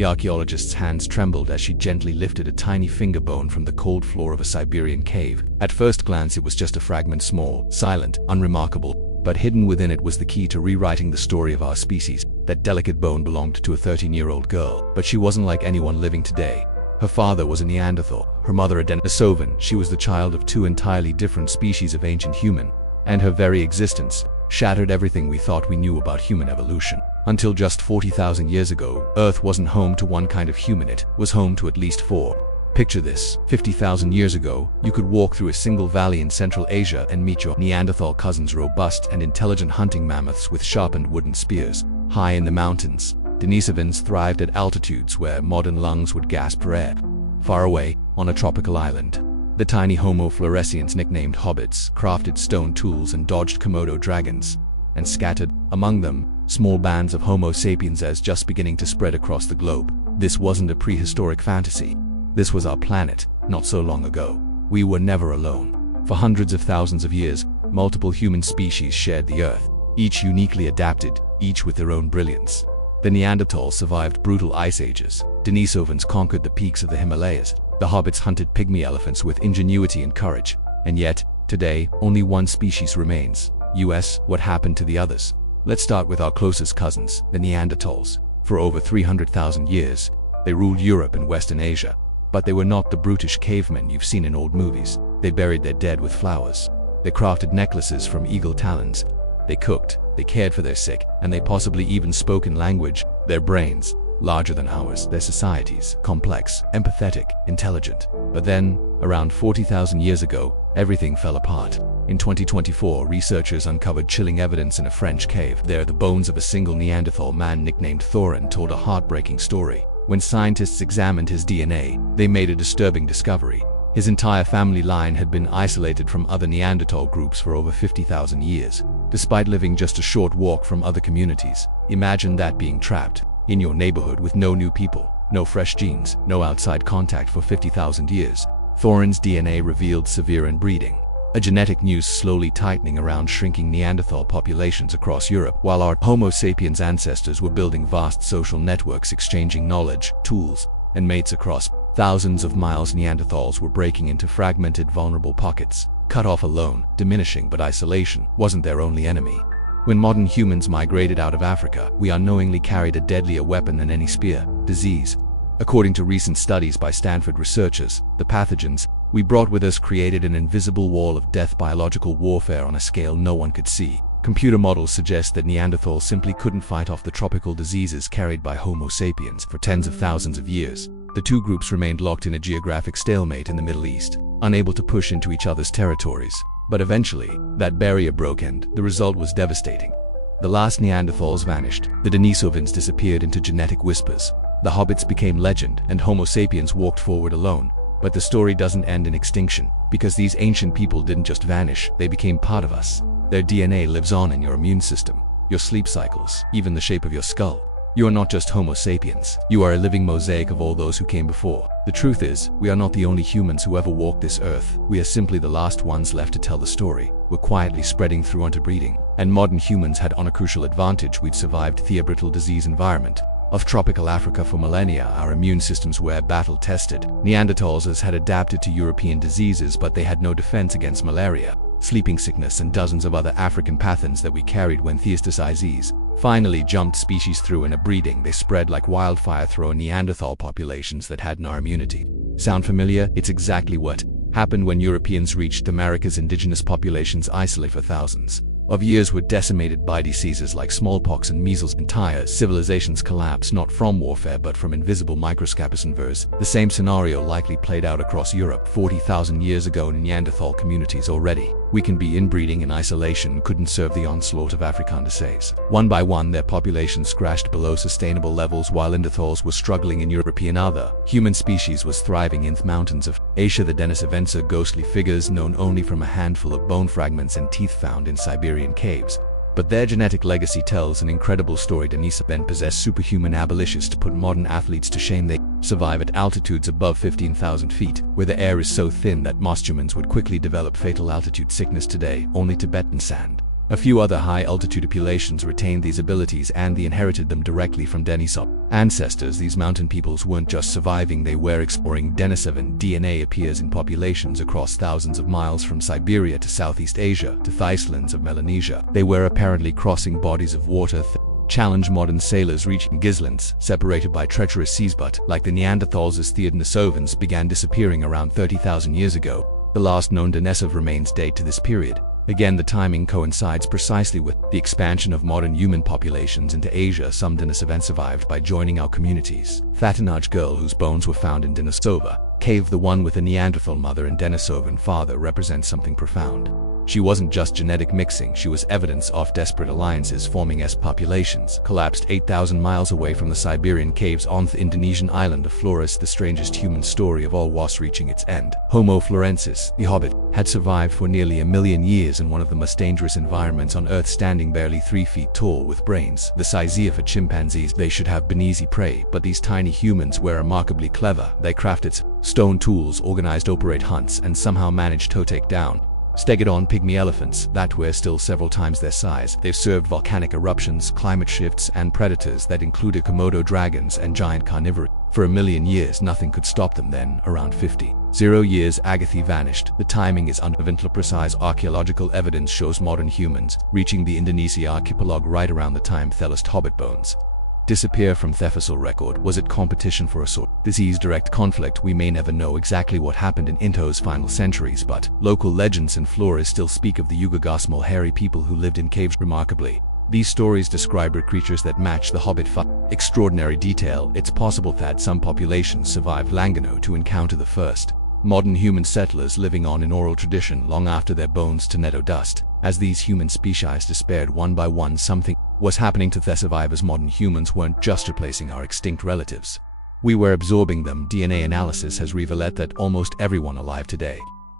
The archaeologist's hands trembled as she gently lifted a tiny finger bone from the cold floor of a Siberian cave. At first glance it was just a fragment, small, silent, unremarkable, but hidden within it was the key to rewriting the story of our species. That delicate bone belonged to a 13-year-old girl, but she wasn't like anyone living today. Her father was a Neanderthal, her mother a Denisovan. She was the child of two entirely different species of ancient human, and her very existence shattered everything we thought we knew about human evolution. Until just 40,000 years ago, Earth wasn't home to one kind of human, it was home to at least four. Picture this: 50,000 years ago, you could walk through a single valley in Central Asia and meet your Neanderthal cousins, robust and intelligent hunting mammoths with sharpened wooden spears. High in the mountains, Denisovans thrived at altitudes where modern lungs would gasp for air. Far away, on a tropical island, the tiny Homo floresiens, nicknamed hobbits, crafted stone tools and dodged Komodo dragons. And scattered among them, small bands of Homo sapiens as just beginning to spread across the globe. This wasn't a prehistoric fantasy. This was our planet, not so long ago. We were never alone. For hundreds of thousands of years, multiple human species shared the Earth, each uniquely adapted, each with their own brilliance. The Neanderthals survived brutal ice ages. Denisovans conquered the peaks of the Himalayas. The hobbits hunted pygmy elephants with ingenuity and courage. And yet, today, only one species remains. What happened to the others? Let's start with our closest cousins, the Neanderthals. For over 300,000 years, they ruled Europe and Western Asia. But they were not the brutish cavemen you've seen in old movies. They buried their dead with flowers. They crafted necklaces from eagle talons. They cooked, they cared for their sick, and they possibly even spoke in language. Their brains, larger than ours, their societies, complex, empathetic, intelligent. But then, around 40,000 years ago, everything fell apart. In 2024, researchers uncovered chilling evidence in a French cave. There, the bones of a single Neanderthal man nicknamed Thorin told a heartbreaking story. When scientists examined his DNA, they made a disturbing discovery. His entire family line had been isolated from other Neanderthal groups for over 50,000 years, despite living just a short walk from other communities. Imagine that, being trapped in your neighborhood with no new people, no fresh genes, no outside contact for 50,000 years. Thorin's DNA revealed severe inbreeding, a genetic noose slowly tightening around shrinking Neanderthal populations across Europe, while our Homo sapiens ancestors were building vast social networks, exchanging knowledge, tools, and mates across thousands of miles. Neanderthals were breaking into fragmented, vulnerable pockets, cut off alone, diminishing, but isolation wasn't their only enemy. When modern humans migrated out of Africa, we unknowingly carried a deadlier weapon than any spear: disease. According to recent studies by Stanford researchers, the pathogens we brought with us created an invisible wall of death, biological warfare on a scale no one could see. Computer models suggest that Neanderthals simply couldn't fight off the tropical diseases carried by Homo sapiens for tens of thousands of years. The two groups remained locked in a geographic stalemate in the Middle East, unable to push into each other's territories. But eventually, that barrier broke, and the result was devastating. The last Neanderthals vanished, the Denisovans disappeared into genetic whispers, the hobbits became legend, and Homo sapiens walked forward alone. But the story doesn't end in extinction, because these ancient people didn't just vanish, they became part of us. Their DNA lives on in your immune system, your sleep cycles, even the shape of your skull. You are not just Homo sapiens, you are a living mosaic of all those who came before. The truth is, we are not the only humans who ever walked this earth. We are simply the last ones left to tell the story. We're quietly spreading through interbreeding, and modern humans had on a crucial advantage: we'd survived the brittle disease environment of tropical Africa for millennia. Our immune systems were battle-tested. Neanderthals had adapted to European diseases, but they had no defense against malaria, sleeping sickness, and dozens of other African pathogens that we carried when disease finally jumped species through interbreeding. They spread like wildfire through Neanderthal populations that had no immunity. Sound familiar? It's exactly what happened when Europeans reached America's indigenous populations, isolated for thousands of years, were decimated by diseases like smallpox and measles. Entire civilizations collapsed, not from warfare but from invisible microscopic invers. The same scenario likely played out across Europe 40,000 years ago in Neanderthal communities. Already weakened by inbreeding and isolation, couldn't serve the onslaught of African disease. One by one, their populations crashed below sustainable levels, while Neanderthals were struggling in European other human species was thriving in the mountains of Asia. The Denisovans are ghostly figures known only from a handful of bone fragments and teeth found in Siberian caves. But their genetic legacy tells an incredible story. Denisovans possess superhuman abilities to put modern athletes to shame. They survive at altitudes above 15,000 feet, where the air is so thin that most humans would quickly develop fatal altitude sickness. Today, only Tibetan sand A few other high-altitude populations retained these abilities and they inherited them directly from Denisov ancestors. These mountain peoples weren't just surviving, they were exploring. Denisovan DNA appears in populations across thousands of miles from Siberia to Southeast Asia to the islands of Melanesia. They were apparently crossing bodies of water challenge modern sailors reaching Gislands, separated by treacherous seas, but, like the Neanderthals, as the Denisovans began disappearing around 30,000 years ago. The last known Denisov remains date to this period. Again, the timing coincides precisely with the expansion of modern human populations into Asia. Some Denisovans survived by joining our communities. Fatinaj girl whose bones were found in Denisova cave, the one with a Neanderthal mother and Denisovan father, represents something profound. She wasn't just genetic mixing, she was evidence of desperate alliances forming as populations collapsed 8,000 miles away from the Siberian caves on the Indonesian island of Flores. The strangest human story of all was reaching its end. Homo florensis, the hobbit, had survived for nearly 1 million years in one of the most dangerous environments on Earth, standing barely 3 feet tall with brains the size of a chimpanzee's. They should have been easy prey, but these tiny humans were remarkably clever. They crafted stone tools, organized operate hunts, and somehow managed to take down stegodon pygmy elephants that were still several times their size. They've served volcanic eruptions, climate shifts, and predators that included Komodo dragons and giant carnivores. For 1 million years, nothing could stop them. Then, around 50 years, Agathi vanished. The timing is uneventful. Precise archaeological evidence shows modern humans reaching the Indonesia archipelago right around the time Thelist hobbit bones disappear from the fossil record. Was it competition for a sort? Disease, direct conflict? We may never know exactly what happened in Into's final centuries, but local legends and Flores still speak of the Yugogasmal hairy people who lived in caves. Remarkably, these stories describe creatures that match the hobbit extraordinary detail. It's possible that some populations survived Langano to encounter the first modern human settlers living on in oral tradition long after their bones turned to dust. As these human species despaired one by one, something was happening to the survivors. Modern humans weren't just replacing our extinct relatives. We were absorbing them. DNA analysis has revealed that almost everyone alive today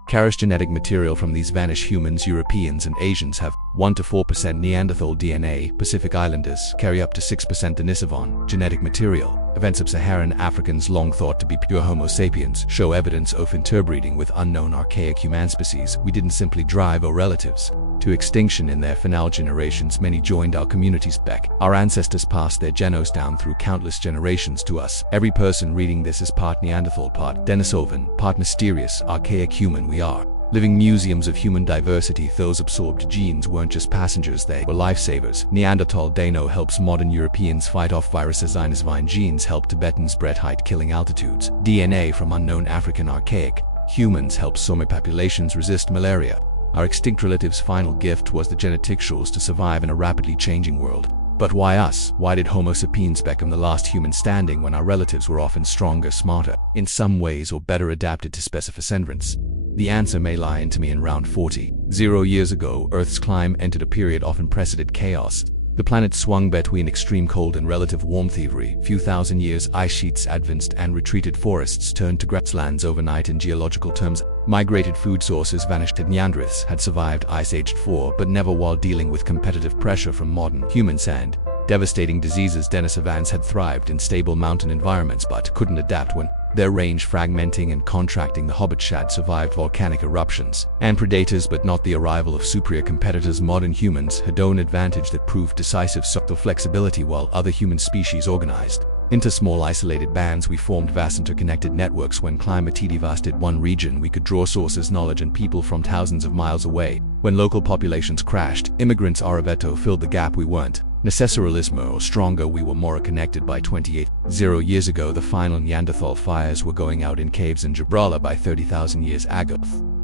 carries genetic material from these vanished humans. Europeans and Asians have 1 to 4% Neanderthal DNA. Pacific Islanders carry up to 6% Denisovan genetic material. Events of Saharan Africans, long thought to be pure Homo sapiens, show evidence of interbreeding with unknown archaic human species. We didn't simply drive our relatives to extinction in their final generations. Many joined our communities back. Our ancestors passed their genos down through countless generations to us. Every person reading this is part Neanderthal, part Denisovan, part mysterious, archaic human. We are living museums of human diversity. Those absorbed genes weren't just passengers, they were lifesavers. Neanderthal DNA helps modern Europeans fight off viruses. Denisovine genes help Tibetans breed height-killing altitudes. DNA from unknown African archaic humans helps Somi populations resist malaria. Our extinct relatives' final gift was the genetic tools to survive in a rapidly changing world. But why us? Why did Homo sapiens become the last human standing when our relatives were often stronger, smarter, in some ways, or better adapted to specific environments? The answer may lie into me. In around 40 years ago, Earth's climate entered a period of unprecedented chaos. The planet swung between extreme cold and relative warmth. Every few thousand years, ice sheets advanced and retreated. Forests turned to grasslands overnight. In geological terms, migrated food sources vanished. Neanderthals had survived Ice Age 4, but never while dealing with competitive pressure from modern humans and devastating diseases. Denisovans had thrived in stable mountain environments but couldn't adapt when their range fragmenting and contracting. The hobbit had survived volcanic eruptions and predators, but not the arrival of superior competitors. Modern humans had an advantage that proved decisive: subtle flexibility. While other human species organized into small isolated bands, we formed vast interconnected networks. When climate devastated one region, we could draw sources, knowledge, and people from thousands of miles away. When local populations crashed, immigrants Araveto filled the gap. We weren't necessarily stronger, we were more connected. By 28 years ago, the final Neanderthal fires were going out in caves in Gibraltar. By 30,000 years ago,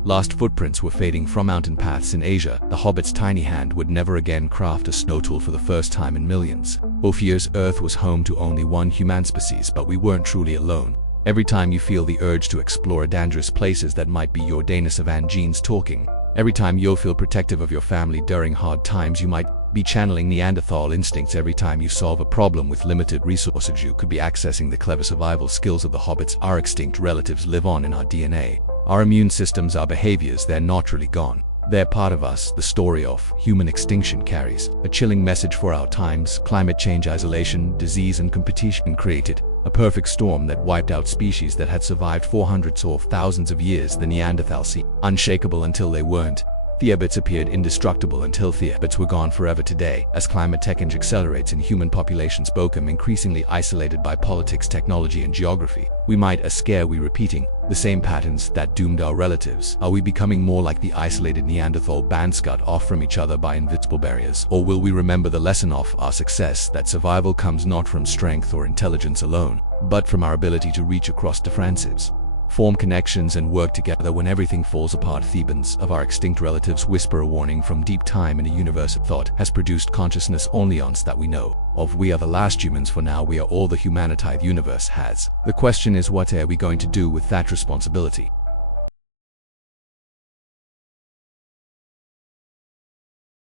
lost footprints were fading from mountain paths in Asia. The hobbit's tiny hand would never again craft a snow tool. For the first time in millions of years, Earth was home to only one human species, but we weren't truly alone. Every time you feel the urge to explore dangerous places, that might be your Denisovan genes talking. Every time you'll feel protective of your family during hard times, you might be channeling Neanderthal instincts. Every time you solve a problem with limited resources, you could be accessing the clever survival skills of the hobbits. Our extinct relatives live on in our DNA. Our immune systems, our behaviors, they're not really gone. They're part of us. The story of human extinction carries a chilling message for our times. Climate change, isolation, disease, and competition created a perfect storm that wiped out species that had survived for hundreds or thousands of years. The Neanderthals seemed unshakable until they weren't. Theabits appeared indestructible until theabits were gone forever today. As climate change accelerates and human populations become increasingly isolated by politics, technology, and geography, we might we repeating the same patterns that doomed our relatives. Are we becoming more like the isolated Neanderthal bands cut off from each other by invisible barriers? Or will we remember the lesson of our success, that survival comes not from strength or intelligence alone, but from our ability to reach across differences, form connections, and work together when everything falls apart? Thebans of our extinct relatives whisper a warning from deep time in a universe that thought has produced consciousness only once that we know of. We are the last humans. For now, we are all the humanity the universe has. The question is, what are we going to do with that responsibility?